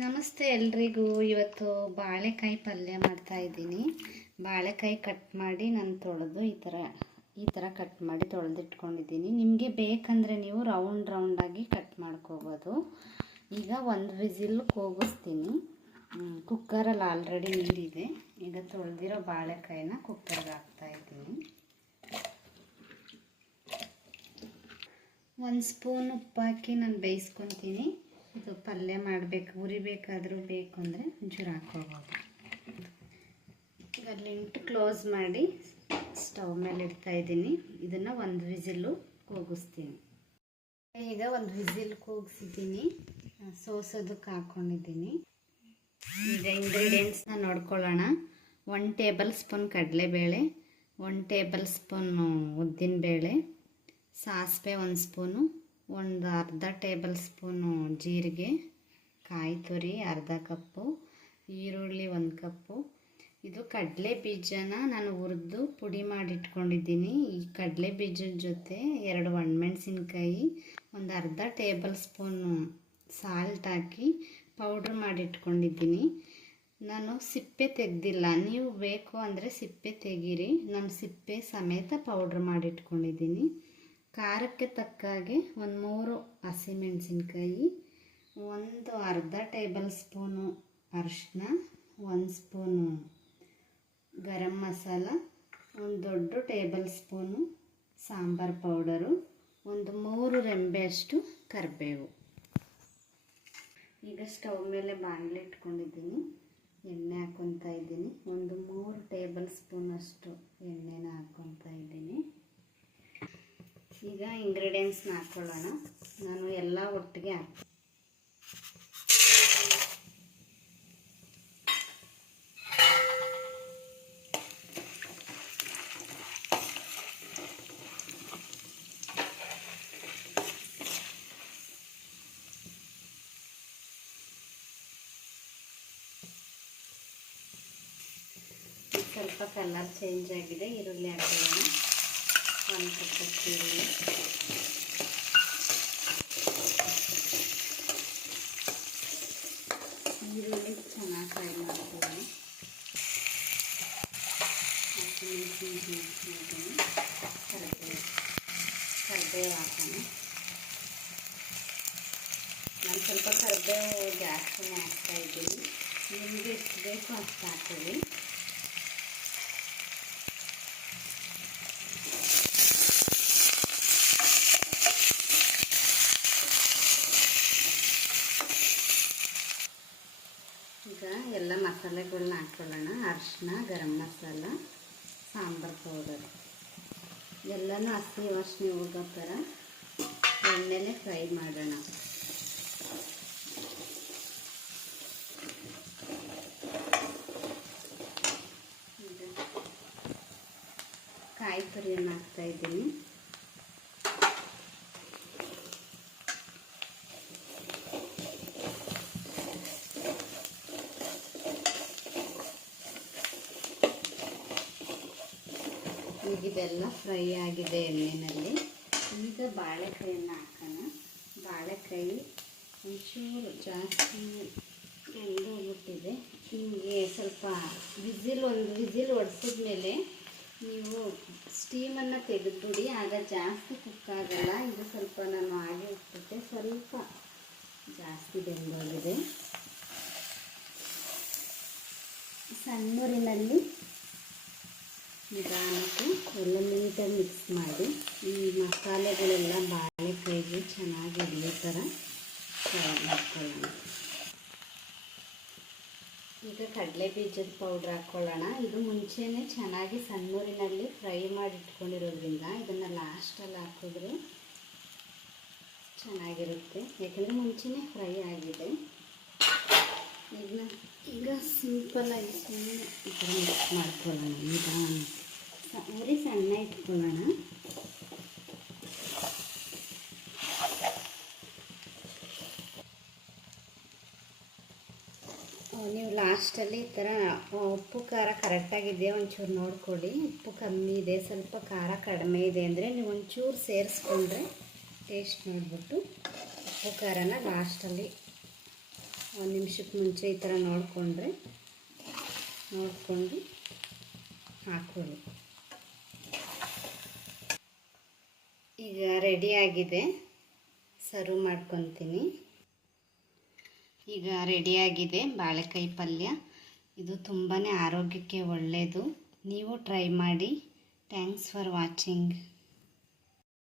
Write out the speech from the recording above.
ನಮಸ್ತೆ ಎಲ್ರಿಗೂ. ಇವತ್ತು ಬಾಳೆಕಾಯಿ ಪಲ್ಯ ಮಾಡ್ತಾ ಇದ್ದೀನಿ. ಬಾಳೆಕಾಯಿ ಕಟ್ ಮಾಡಿ ನಾನು ತೊಳೆದು ಈ ಥರ ಕಟ್ ಮಾಡಿ ತೊಳೆದಿಟ್ಕೊಂಡಿದ್ದೀನಿ. ನಿಮಗೆ ಬೇಕಂದರೆ ನೀವು ರೌಂಡಾಗಿ ಕಟ್ ಮಾಡ್ಕೋಬೋದು. ಈಗ ಒಂದು ವಿಸಿಲ್ ಕೂಗಿಸ್ತೀನಿ. ಕುಕ್ಕರಲ್ಲಿ ಆಲ್ರೆಡಿ ನೀರಿದೆ. ಈಗ ತೊಳೆದಿರೋ ಬಾಳೆಕಾಯಿನ ಕುಕ್ಕರ್ಗೆ ಹಾಕ್ತಾಯಿದ್ದೀನಿ. 1 ಸ್ಪೂನ್ ಉಪ್ಪು ಹಾಕಿ ನಾನು ಬೇಯಿಸ್ಕೊತೀನಿ. ಇದು ಪಲ್ಯ ಮಾಡಬೇಕು, ಉರಿಬೇಕಾದರೂ ಬೇಕು ಅಂದರೆ ಒಂಚೂರು ಹಾಕ್ಕೋಬೋದು. ಈಗ ಲಿಂಟ್ ಕ್ಲೋಸ್ ಮಾಡಿ ಸ್ಟವ್ ಮೇಲೆ ಇಡ್ತಾಯಿದ್ದೀನಿ. ಇದನ್ನು 1 ವಿಸಿಲ್ಲು ಕೂಗಿಸ್ತೀನಿ. ಈಗ 1 ವಿಸಿಲ್ ಕೂಗಿಸಿದ್ದೀನಿ. ಸೋಸೋದಕ್ಕೆ ಹಾಕ್ಕೊಂಡಿದ್ದೀನಿ. ಈಗ ಇಂಗ್ರೀಡಿಯೆಂಟ್ಸ್ನ ನೋಡ್ಕೊಳ್ಳೋಣ. 1 ಟೇಬಲ್ ಸ್ಪೂನ್ ಕಡಲೆಬೇಳೆ, 1 ಟೇಬಲ್ ಸ್ಪೂನು ಉದ್ದಿನಬೇಳೆ, ಸಾಸಿವೆ 1 ಸ್ಪೂನು, ಒಂದು ಅರ್ಧ ಟೇಬಲ್ ಸ್ಪೂನು ಜೀರಿಗೆ, ಕಾಯಿ ತುರಿ ಅರ್ಧ ಕಪ್ಪು, ಈರುಳ್ಳಿ 1 ಕಪ್ಪು. ಇದು ಕಡಲೆ ಬೀಜನ ನಾನು ಹುರಿದು ಪುಡಿ ಮಾಡಿಟ್ಕೊಂಡಿದ್ದೀನಿ. ಈ ಕಡಲೆ ಬೀಜದ ಜೊತೆ 2 ಒಣಮೆಣಸಿನ್ಕಾಯಿ, ಒಂದು ಅರ್ಧ ಟೇಬಲ್ ಸ್ಪೂನು ಸಾಲ್ಟ್ ಹಾಕಿ ಪೌಡ್ರ್ ಮಾಡಿಟ್ಕೊಂಡಿದ್ದೀನಿ. ನಾನು ಸಿಪ್ಪೆ ತೆಗೆದಿಲ್ಲ, ನೀವು ಬೇಕು ಅಂದರೆ ಸಿಪ್ಪೆ ತೆಗೀರಿ. ನಾನು ಸಿಪ್ಪೆ ಸಮೇತ ಪೌಡ್ರ್ ಮಾಡಿಟ್ಕೊಂಡಿದ್ದೀನಿ. ಖಾರಕ್ಕೆ ತಕ್ಕಾಗೆ 3 ಹಸಿಮೆಣಸಿನ್ಕಾಯಿ, ಒಂದು ಅರ್ಧ ಟೇಬಲ್ ಸ್ಪೂನು ಅರಿಶಿನ, 1 ಸ್ಪೂನು ಗರಂ ಮಸಾಲ, ಒಂದು ದೊಡ್ಡ ಟೇಬಲ್ ಸ್ಪೂನು ಸಾಂಬಾರು ಪೌಡರು, ಒಂದು 3 ರೆಂಬೆಯಷ್ಟು ಕರಿಬೇವು. ಈಗ ಸ್ಟವ್ ಮೇಲೆ ಬಾಣಲೆ ಇಟ್ಕೊಂಡಿದ್ದೀನಿ. ಎಣ್ಣೆ ಹಾಕ್ಕೊತಾ ಇದ್ದೀನಿ. ಒಂದು 3 ಟೇಬಲ್ ಸ್ಪೂನಷ್ಟು ಎಣ್ಣೆನ ಹಾಕ್ಕೊತಾ ಇದ್ದೀನಿ. ಈಗ ಇಂಗ್ರೀಡಿಯೆಂಟ್ಸ್ನ ಹಾಕ್ಕೊಳ್ಳೋಣ. ನಾನು ಎಲ್ಲ ಒಟ್ಟಿಗೆ ಸ್ವಲ್ಪ ಕಲರ್ ಚೇಂಜ್ ಆಗಿದೆ. ಈರುಳ್ಳಿ ಹಾಕೋಣ. 1 ಕಪ್ ಈರುಳ್ಳಿ, ಚೆನ್ನಾಗಿ ಫ್ರೈ ಮಾಡ್ತೀನಿ. ಕರಿಬೇವು ಹಾಕೋಣ. ನಾನು ಸ್ವಲ್ಪ ಕರಿಬೇವು ಜಾಸ್ತಿನೇ ಹಾಕ್ತಾಯಿದ್ದೀನಿ. ನಿಮಗೆ ಎಷ್ಟು ಬೇಕು ಅಷ್ಟು ಹಾಕ್ತೀವಿ. ಈಗ ಎಲ್ಲ ಮಸಾಲೆಗಳನ್ನ ಹಾಕ್ಕೊಳ್ಳೋಣ. ಅರಿಶಿನ, ಗರಂ ಮಸಾಲ, ಸಾಂಬಾರು ಪೌಡರ್ ಎಲ್ಲನೂ ಹಸಿ ವಾಸನೆ ಹೋಗೋ ಥರ ಎಣ್ಣೆಲೆ ಫ್ರೈ ಮಾಡೋಣ. ಈಗ ಕಾಯಿ ತುರಿಯನ್ನು ಹಾಕ್ತಾಯಿದ್ದೀನಿ. ಇದೆಲ್ಲ ಫ್ರೈ ಆಗಿದೆ ಎಣ್ಣೆಯಲ್ಲಿ. ಈಗ ಬಾಳೆಕಾಯಿಯನ್ನು ಹಾಕೋಣ. ಬಾಳೆಕಾಯಿ ಒಂಚೂರು ಜಾಸ್ತಿ ಬೆಂದೋಗ್ಬಿಟ್ಟಿದೆ. ನಿಮಗೆ ಸ್ವಲ್ಪ ಒಂದು ವಿಸಿಲ್ ಹೊಡೆಸಿದ ಮೇಲೆ ನೀವು ಸ್ಟೀಮನ್ನು ತೆಗೆದುಬಿಡಿ, ಆಗ ಜಾಸ್ತಿ ಕುಕ್ ಆಗಲ್ಲ. ಇದು ಸ್ವಲ್ಪ ನಾನು ಹಾಗೆ ಇಟ್ಬಿಟ್ಟೆ, ಸ್ವಲ್ಪ ಜಾಸ್ತಿ ಬೆಂದೋಗಿದೆ. ಸಣ್ಣೂರಿನಲ್ಲಿ ನಿಧಾನಕ್ಕೆ ಎಲ್ಲ ನೀಟಾಗಿ ಮಿಕ್ಸ್ ಮಾಡಿ ಈ ಮಸಾಲೆಗಳೆಲ್ಲ ಬಾಳೆಕಾಯಿಗೆ ಚೆನ್ನಾಗಿ ಹಿಡಿಯೋ ಥರ ಫ್ರೈ ಮಾಡ್ಕೊಳ್ಳೋಣ. ಈಗ ಕಡಲೆ ಬೀಜದ ಪೌಡ್ರ್ ಹಾಕ್ಕೊಳ್ಳೋಣ. ಇದು ಮುಂಚೆನೇ ಚೆನ್ನಾಗಿ ಸಣ್ಣೂರಿನಲ್ಲಿ ಫ್ರೈ ಮಾಡಿ ಇಟ್ಕೊಂಡಿರೋದ್ರಿಂದ ಇದನ್ನು ಲಾಸ್ಟಲ್ಲಿ ಹಾಕಿದ್ರೆ ಚೆನ್ನಾಗಿರುತ್ತೆ, ಯಾಕಂದರೆ ಮುಂಚೆನೇ ಫ್ರೈ ಆಗಿದೆ. ಈಗ ಸಿಂಪಲ್ಲಾಗಿ ಸುಮ್ಮನೆ ಈ ಥರ ಮಿಕ್ಸ್ ಮಾಡ್ಕೊಳ್ಳೋಣ. ಉರಿ ಸಣ್ಣ ಇಟ್ಕೊಳ್ಳೋಣ. ನೀವು ಲಾಸ್ಟಲ್ಲಿ ಈ ಥರ ಉಪ್ಪು ಖಾರ ಕರೆಕ್ಟಾಗಿದೆ ಒಂಚೂರು ನೋಡ್ಕೊಳ್ಳಿ. ಉಪ್ಪು ಕಮ್ಮಿ ಇದೆ, ಸ್ವಲ್ಪ ಖಾರ ಕಡಿಮೆ ಇದೆ ಅಂದರೆ ನೀವು ಒಂಚೂರು ಸೇರಿಸ್ಕೊಂಡ್ರೆ ಟೇಸ್ಟ್ ನೋಡಿಬಿಟ್ಟು ಉಪ್ಪು ಖಾರನ ಲಾಸ್ಟಲ್ಲಿ ಒಂದು ನಿಮಿಷಕ್ಕೆ ಮುಂಚೆ ಈ ಥರ ನೋಡಿಕೊಂಡು ಹಾಕೊಳ್ಳಿ. ಈಗ ರೆಡಿಯಾಗಿದೆ, ಸರ್ವ್ ಮಾಡ್ಕೊತೀನಿ. ಈಗ ರೆಡಿಯಾಗಿದೆ ಬಾಳೆಕಾಯಿ ಪಲ್ಯ. ಇದು ತುಂಬಾ ಆರೋಗ್ಯಕ್ಕೆ ಒಳ್ಳೆಯದು. ನೀವು ಟ್ರೈ ಮಾಡಿ. Thanks for watching.